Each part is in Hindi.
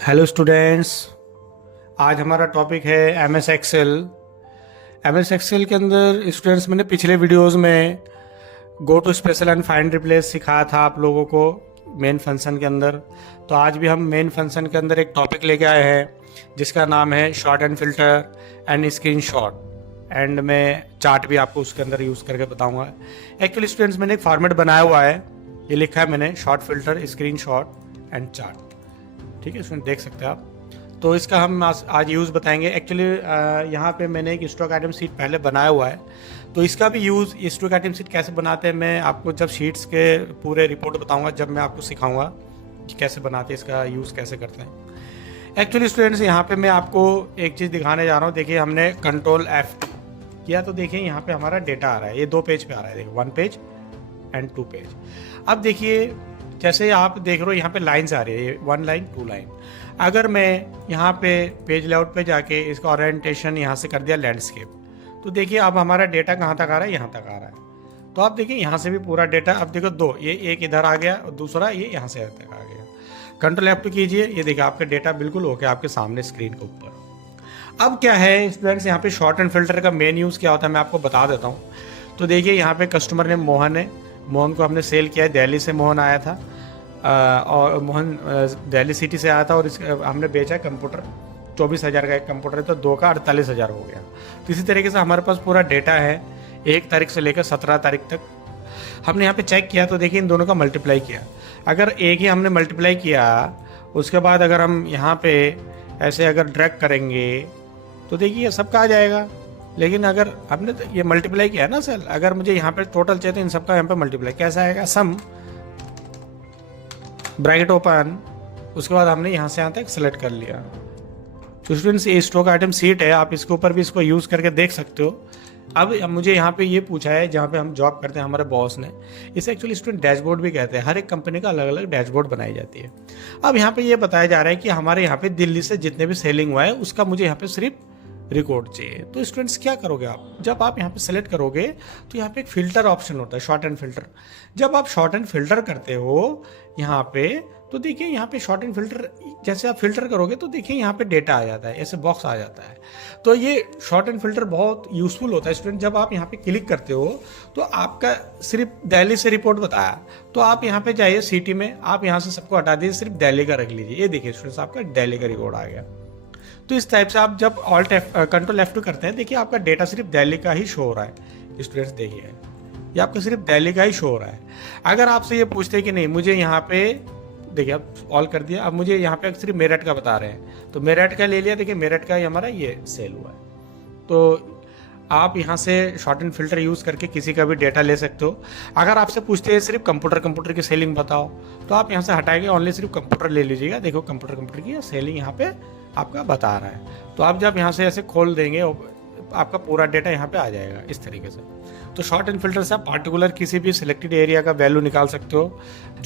Hello students. आज हमारा टॉपिक है M S Excel. M S Excel के अंदर स्टूडेंट्स मैंने पिछले वीडियोस में go to special and find replace सिखाया था आप लोगों को मेन फंक्शन के अंदर। तो आज भी हम मेन फंक्शन के अंदर एक टॉपिक लेके आए हैं जिसका नाम है short and filter and screen shot. And मैं चार्ट भी आपको उसके अंदर यूज़ करके बताऊंगा। एक्चुअली स्टूडेंट्स मैंने एक फॉर्मेट बनाया हुआ है, ये लिखा है मैंने short filter screen shot and chart. ठीक है स्टूडेंट, देख सकते हैं आप। तो इसका हम आज यूज़ बताएंगे। एक्चुअली यहाँ पे मैंने एक स्टॉक आइटम शीट पहले बनाया हुआ है, तो इसका भी यूज़ स्टॉक आइटम शीट कैसे बनाते हैं मैं आपको जब शीट्स के पूरे रिपोर्ट बताऊंगा, जब मैं आपको सिखाऊंगा कि कैसे बनाते हैं, इसका यूज़ कैसे करते हैं। एक्चुअली स्टूडेंट्स यहाँ पे मैं आपको एक चीज़ दिखाने जा रहा हूँ। देखिए हमने कंट्रोल F किया तो देखिए यहाँ पे हमारा डेटा आ रहा है, ये 2 पेज पे आ रहा है, देखिए 1 पेज एंड 2 पेज। अब देखिए जैसे आप देख रहे हो यहाँ पे लाइन्स आ रही है, 1 लाइन 2 लाइन। अगर मैं यहाँ पे पेज लेआउट पे जाके इसका ओरिएंटेशन यहाँ से कर दिया लैंडस्केप, तो देखिए अब हमारा डेटा कहाँ तक आ रहा है, यहाँ तक आ रहा है। तो आप देखिए यहाँ से भी पूरा डेटा, अब देखो 2, ये एक इधर आ गया और दूसरा ये यहाँ से तक आ गया। कंट्रोल F2 कीजिए, ये देखिए आपका डेटा बिल्कुल हो गया आपके सामने स्क्रीन के ऊपर। अब क्या है स्टूडेंट्स, यहाँ पे शॉर्ट एंड फिल्टर का मेन यूज़ क्या होता है मैं आपको बता देता हूँ। तो देखिए यहाँ पे कस्टमर ने मोहन है, मोहन को हमने सेल किया है, दिल्ली से मोहन आया था और मोहन दिल्ली सिटी से आया था और हमने बेचा कंप्यूटर 24,000 का एक कंप्यूटर है, तो 2 का 48,000 हो गया। तो इसी तरीके से हमारे पास पूरा डेटा है 1 तारीख से लेकर 17 तारीख तक। हमने यहाँ पे चेक किया तो देखिए इन दोनों का मल्टीप्लाई किया। अगर एक ही हमने मल्टीप्लाई किया, उसके बाद अगर हम यहाँ पे ऐसे अगर ड्रैग करेंगे तो देखिए ये सबका आ जाएगा। लेकिन अगर हमने तो ये मल्टीप्लाई किया है ना सर, अगर मुझे यहाँ पे टोटल चाहिए तो इन सबका यहाँ पे मल्टीप्लाई कैसा आएगा, सम ब्रैकेट ओपन, उसके बाद हमने यहाँ से यहाँ तक सेलेक्ट कर लिया। तो स्टूडेंट्स ये स्टॉक आइटम सीट है, आप इसके ऊपर भी इसको यूज़ करके देख सकते हो। अब मुझे यहाँ पे ये पूछा है जहाँ पे हम जॉब करते हैं हमारे बॉस ने, इसे एक्चुअली स्टूडेंट डैशबोर्ड भी कहते हैं। हर एक कंपनी का अलग अलग डैशबोर्ड बनाई जाती है। अब यहाँ पे ये बताया जा रहा है कि हमारे यहाँ पे दिल्ली से जितने भी सेलिंग हुआ है उसका मुझे यहाँ पे सिर्फ रिकॉर्ड चाहिए। तो स्टूडेंट्स क्या करोगे आप, जब आप यहाँ पे सेलेक्ट करोगे तो यहाँ पे एक फिल्टर ऑप्शन होता है, शॉर्ट एंड फिल्टर। जब आप शॉर्ट एंड फिल्टर करते हो यहाँ पे, तो देखिए यहाँ पे शॉर्ट एंड फिल्टर जैसे आप फिल्टर करोगे तो देखिए यहाँ पे डेटा आ जाता है, ऐसे बॉक्स आ जाता है। तो ये शॉर्ट एंड फिल्टर बहुत यूजफुल होता है स्टूडेंट। जब आप यहाँ पे क्लिक करते हो तो आपका सिर्फ दिल्ली से रिपोर्ट बताया, तो आप यहाँ पे जाइए सिटी में, आप यहाँ से सबको हटा दीजिए, सिर्फ दिल्ली का रख लीजिए। ये देखिए स्टूडेंट्स आपका दिल्ली का रिकॉर्ड आ गया। तो इस टाइप से आप जब कंट्रोल F2 करते हैं, देखिए आपका डेटा सिर्फ दिल्ली का ही शो हो रहा है। स्टूडेंट्स देखिए ये आपका सिर्फ दिल्ली का ही शो हो रहा है। अगर आपसे ये पूछते हैं कि नहीं मुझे यहाँ पे, देखिए आप ऑल कर दिया, अब मुझे यहाँ पे सिर्फ मेरठ का बता रहे हैं तो मेरठ का ले लिया। देखिए मेरठ का ही हमारा ये सेल हुआ है। तो आप यहाँ से शॉर्ट एंड फिल्टर यूज़ करके किसी का भी डेटा ले सकते हो। अगर आपसे पूछते हैं सिर्फ कंप्यूटर की सेलिंग बताओ, तो आप यहाँ से हटाएंगे, ओनली सिर्फ कंप्यूटर ले लीजिएगा। देखो कंप्यूटर की सेलिंग यहाँ पे आपका बता रहा है। तो आप जब यहाँ से ऐसे खोल देंगे आपका पूरा डेटा यहाँ पे आ जाएगा इस तरीके से। तो शॉर्ट एंड फिल्टर से आप पार्टिकुलर किसी भी सिलेक्टेड एरिया का वैल्यू निकाल सकते हो।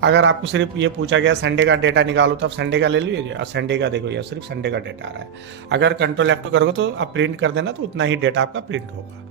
अगर आपको सिर्फ ये पूछा गया संडे का डेटा निकालो तो आप संडे का ले लीजिए, और संडे का देखो ये सिर्फ संडे का डेटा आ रहा है। अगर कंट्रोल F2 करोगे तो आप प्रिंट कर देना, तो उतना ही डेटा आपका प्रिंट होगा।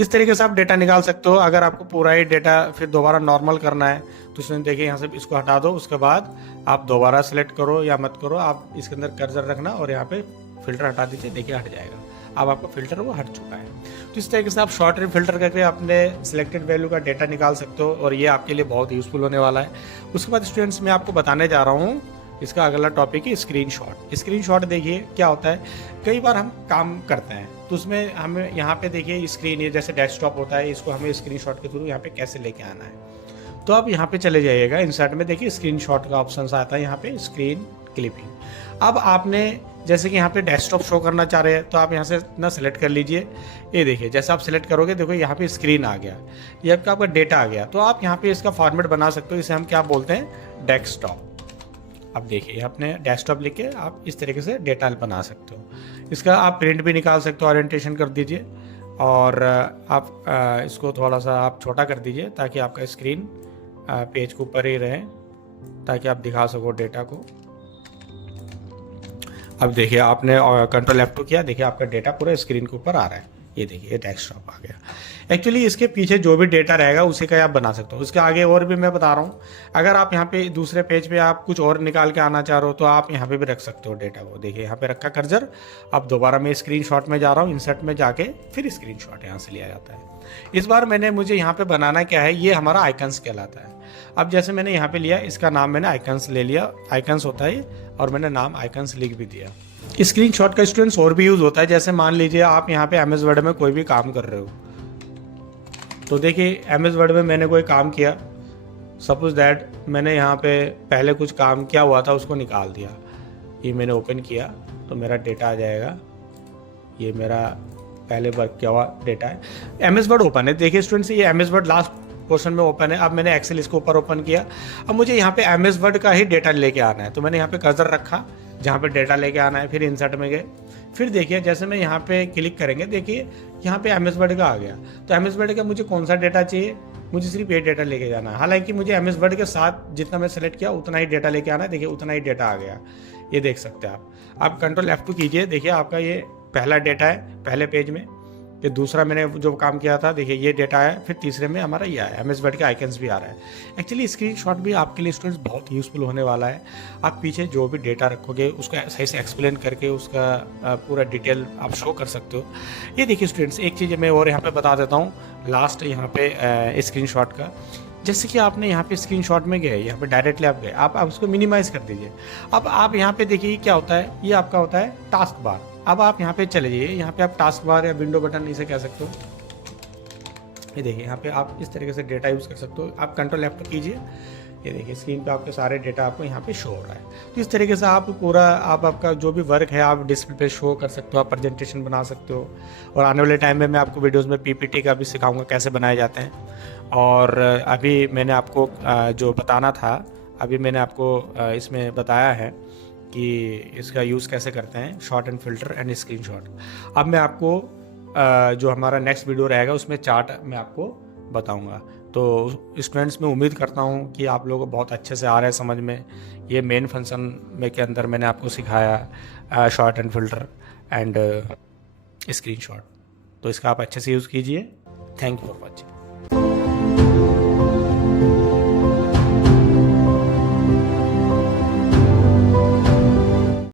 इस तरीके से आप डेटा निकाल सकते हो। अगर आपको पूरा ही डेटा फिर दोबारा नॉर्मल करना है तो इसमें देखिए यहाँ से इसको हटा दो, उसके बाद आप दोबारा सेलेक्ट करो या मत करो, आप इसके अंदर कर्सर रखना और यहाँ पे फिल्टर हटा दीजिए, देखिए हट जाएगा। अब आपका फिल्टर वो हट चुका है। तो इस तरीके से आप शॉर्ट एंड फिल्टर करके अपने सिलेक्टेड वैल्यू का डेटा निकाल सकते हो और ये आपके लिए बहुत यूजफुल होने वाला है। उसके बाद स्टूडेंट्स मैं आपको बताने जा रहा हूँ इसका अगला टॉपिक है स्क्रीन शॉट। स्क्रीन शॉट देखिए क्या होता है, कई बार हम काम करते हैं तो उसमें हमें यहाँ पे देखिए स्क्रीन, ये जैसे डेस्कटॉप होता है, इसको हमें स्क्रीन शॉट के थ्रू यहाँ पे कैसे लेके आना है। तो आप यहाँ पे चले जाइएगा, इंसर्ट में देखिए स्क्रीन शॉट का ऑप्शन आता है, यहाँ पे स्क्रीन क्लिपिंग। अब आपने जैसे कि यहाँ पे डेस्कटॉप शो करना चाह रहे हैं तो आप यहाँ से ना सेलेक्ट कर लीजिए। ये देखिए जैसे आप सेलेक्ट करोगे देखो यहाँ पे स्क्रीन आ गया, ये आपका डेटा आ गया। तो आप यहाँ पे इसका फॉर्मेट बना सकते हो, इसे हम क्या बोलते हैं, डेस्कटॉप। अब देखिए आपने डेस्कटॉप लिख के आप इस तरीके से डेटा बना सकते हो। इसका आप प्रिंट भी निकाल सकते हो, ओरिएंटेशन कर दीजिए और आप इसको थोड़ा सा आप छोटा कर दीजिए ताकि आपका स्क्रीन पेज के ऊपर ही रहे, ताकि आप दिखा सको डेटा को। अब देखिए आपने कंट्रोल F2 किया, देखिए आपका डेटा पूरा स्क्रीन के ऊपर आ रहा है। ये देखिए डेस्कटॉप आ गया। एक्चुअली इसके पीछे जो भी डेटा रहेगा उसी का आप बना सकते हो। उसके आगे और भी मैं बता रहा हूँ, अगर आप यहाँ पे दूसरे पेज पे आप कुछ और निकाल के आना चाह रहे हो तो आप यहाँ पे भी रख सकते हो डेटा को। देखिए यहाँ पे रखा कर्सर, अब दोबारा मैं स्क्रीनशॉट में जा रहा हूँ, इंसर्ट में जाके फिर स्क्रीनशॉट यहाँ से लिया जाता है। इस बार मुझे यहाँ पे बनाना क्या है, ये हमारा आइकन्स कहलाता है। अब जैसे मैंने यहाँ पे लिया, इसका नाम मैंने आइकन्स ले लिया, आइकन्स होता है, और मैंने नाम आइकन्स लिख भी दिया। स्क्रीनशॉट का स्टूडेंट्स और भी यूज होता है, जैसे मान लीजिए आप यहाँ पे एमएस वर्ड में कोई भी काम कर रहे हो, तो देखिए एमएस वर्ड में मैंने कोई काम किया, सपोज दैट मैंने यहाँ पे पहले कुछ काम किया हुआ था उसको निकाल दिया, ये मैंने ओपन किया तो मेरा डेटा आ जाएगा, ये मेरा पहले वर्क किया हुआ डेटा है। एमएस वर्ड ओपन है, देखिए स्टूडेंट्स ये एमएस वर्ड लास्ट पोर्शन में ओपन है। अब मैंने एक्सेल इसको ऊपर ओपन किया, अब मुझे यहाँ पे एमएस वर्ड का ही डेटा लेके आना है, तो मैंने यहाँ पे कर्सर रखा जहाँ पे डेटा लेके आना है, फिर इंसर्ट में गए, फिर देखिए जैसे मैं यहाँ पे क्लिक करेंगे, देखिए यहाँ पे एमएस वर्ड का आ गया। तो एमएस वर्ड का मुझे कौन सा डेटा चाहिए, मुझे सिर्फ ये डेटा लेके जाना है। हालांकि मुझे एमएस वर्ड के साथ जितना मैं सेलेक्ट किया उतना ही डेटा लेके आना है, देखिए उतना ही डेटा आ गया, ये देख सकते हैं आप कंट्रोल F2 कीजिए, देखिए आपका ये पहला डेटा है पहले पेज में, ये दूसरा मैंने जो काम किया था देखिए ये डेटा है, फिर तीसरे में हमारा ये आया, एमएस वर्ड के आइकन्स भी आ रहा है। एक्चुअली स्क्रीनशॉट भी आपके लिए स्टूडेंट्स बहुत यूजफुल होने वाला है। आप पीछे जो भी डेटा रखोगे उसका सही से एक्सप्लेन करके उसका पूरा डिटेल आप शो कर सकते हो। ये देखिए स्टूडेंट्स, एक चीज़ मैं और यहाँ पे बता देता हूँ लास्ट यहाँ पे स्क्रीनशॉट का, जैसे कि आपने यहाँ पे स्क्रीनशॉट में गए, यहाँ पे डायरेक्टली आप गए, आप उसको मिनिमाइज कर दीजिए। अब आप यहाँ पे देखिए क्या होता है, ये आपका होता है टास्क बार। अब आप यहाँ पे चले जाइए, यहाँ पे आप टास्क बार या विंडो बटन इसे कह सकते हो, ये देखिए यहाँ पे आप इस तरीके से डेटा यूज़ कर सकते हो। आप कंट्रोल F2 कीजिए, ये देखिए स्क्रीन पे आपके सारे डेटा आपको यहाँ पे शो हो रहा है। तो इस तरीके से आप पूरा आपका जो भी वर्क है आप डिस्प्ले पे शो कर सकते हो, आप प्रेजेंटेशन बना सकते हो। और आने वाले टाइम में मैं आपको वीडियोस में PPT का भी सिखाऊंगा कैसे बनाए जाते हैं। और अभी मैंने आपको जो बताना था, अभी मैंने आपको इसमें बताया है कि इसका यूज़ कैसे करते हैं, short and filter and screenshot. अब मैं आपको जो हमारा नेक्स्ट वीडियो रहेगा उसमें चार्ट मैं आपको बताऊंगा। तो स्टूडेंट्स मैं उम्मीद करता हूं कि आप लोगों को बहुत अच्छे से आ रहा है समझ में। ये मेन फंक्शन में के अंदर मैंने आपको सिखाया short and filter and screenshot, तो इसका आप अच्छे से यूज़ कीजिए। Thank you for watching.